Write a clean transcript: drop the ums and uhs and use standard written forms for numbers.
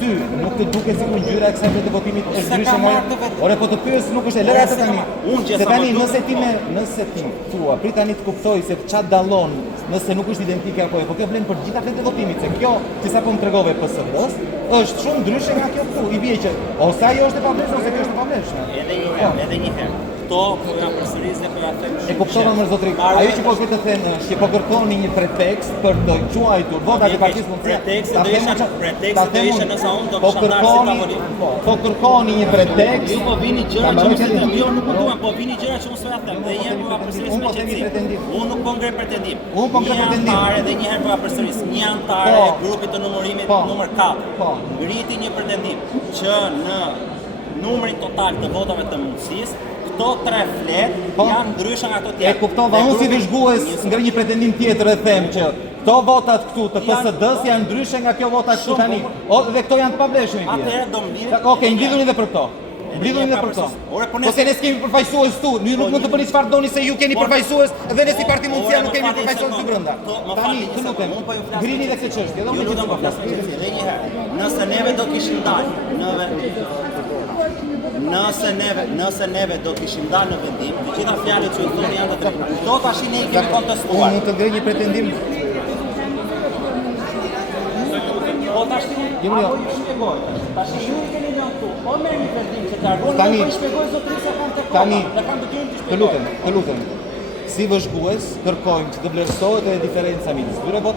ty nuk të duket sikur ngjyra e kësaj vete votimit është ndryshe nga ore po të pyes nuk është e lëra atë tani. Se tani nëse ti thua, prit tani të kuptoj se ç'a dallon nëse nuk është identike apo jo, po kjo vlen për gjitha vete votimit, se kjo si sapo më tregove PS-s është shumë ndryshe nga kjo këtu. I bie që ose ajo është e pavlefshme ose kjo është e pavlefshme. Edhe një herë. Kto po ja përsëris dhe po ja them. E kuptova më zotri. Ajo që po vetë them është që po kërkoni një pretekst për të quajtur votat e Partisë Mundësia. Preteksti do ishte nëse unë do kisha ndarë si tavolinë. Po kërkoni një pretekst. Ju po vini gjëra që unë them, jo nuk duam, po vini gjëra që unë s'u ja them. Dhe një herë po ja përsëris me qetësi. Unë nuk po ngre pretendim. Unë po ngre pretendim. Dhe një herë po ja përsëris. Një antar e grupit të numërimit numër 4 ngriti një pretendim që në numrin total të votave të mundësisë këto 3 flet janë ndryshe nga ato tjerë. E kuptova, unë si vëzhgues ngre një pretendim tjetër e them që këto votat këtu të PSD-s janë ndryshe nga kjo votat këtu tani. Dhe këto janë të pavlefshme. Atëherë do mblidhet. Okej, mblidhuni edhe për këto. Mblidhuni edhe për këto. Po se ne s'kemi përfaqësues këtu, ju nuk mund të bëni çfarë doni se ju keni përfaqësues dhe ne si Parti Mundësia nuk kemi përfaqësues këtu brenda. Tani, të lutem, ngrini edhe këtë çështje, edhe unë do të flas. Edhe një herë, nëse neve do kishim dalë nëse neve do kishim dalë në vendim, të gjitha fjalët që ju thoni janë të drejta. Këto tash ne i kemi kontestuar. Unë të ngrej një pretendim. Po tash ju shpjegoj. Tash ju keni lënë këtu. Po merrni një pretendim që të argoni, po shpjegoj zotërisë kanë të tani, kanë detyrim të shpjegojnë. të lutem. Si vëzhgues kërkojmë që të vlerësohet edhe diferenca midis këtyre votave